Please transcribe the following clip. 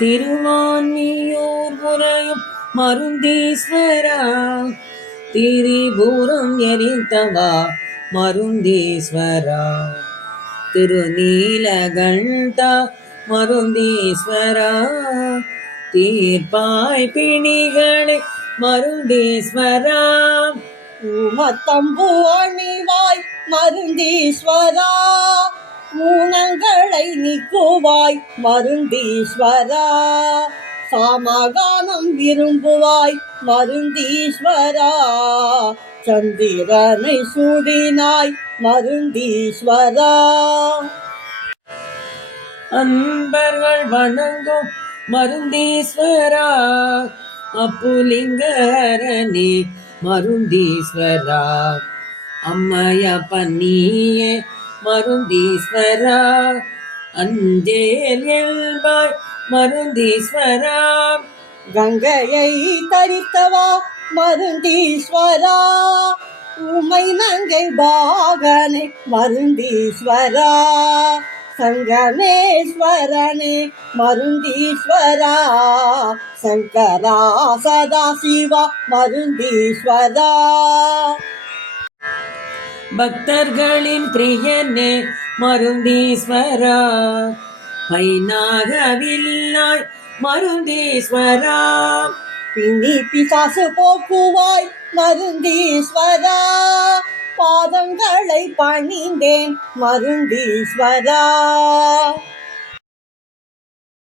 திருவான்மியூர் புரையும் மருந்தீஸ்வரா, திரிபுரம் எரித்தவா மருந்தீஸ்வரா, திருநீலகண்டா மருந்தீஸ்வரா, தீர்ப்பாய் பிணிகளை மருந்தீஸ்வரா, உமத்தம்பு அணிவாய் மருந்தீஸ்வரா, ஊனங்களை நீக்குவாய் மருந்தீஸ்வரா, சாமகானம் விரும்புவாய் மருந்தீஸ்வரா, சந்திரனை சூடினாய் மருந்தீஸ்வரா, அன்பர்கள் வணங்கும் மருந்தீஸ்வரா, அப்புலிங்கரணி மருந்தீஸ்வரா, அம்மையப்பன்னியே மருந்தீஸ்வரா, அஞ்சேல் இயல்பாய் மருந்தீஸ்வரா, கங்கையை தரித்தவா மருந்தீஸ்வரா, உமை நங்கை பாகனே மருந்தீஸ்வரா, சங்கமேஸ்வரனே மருந்தீஸ்வரா, சங்கரா சதாசிவா மருந்தீஸ்வரா, பக்தர்களின் பிரியனே மருந்தீஸ்வரா, பைநாகவில்லாய் மருந்தீஸ்வரா, பின்னி பிசாசு போக்குவாய் மருந்தீஸ்வரா, பாதங்களை பணிந்தேன் மருந்தீஸ்வரா.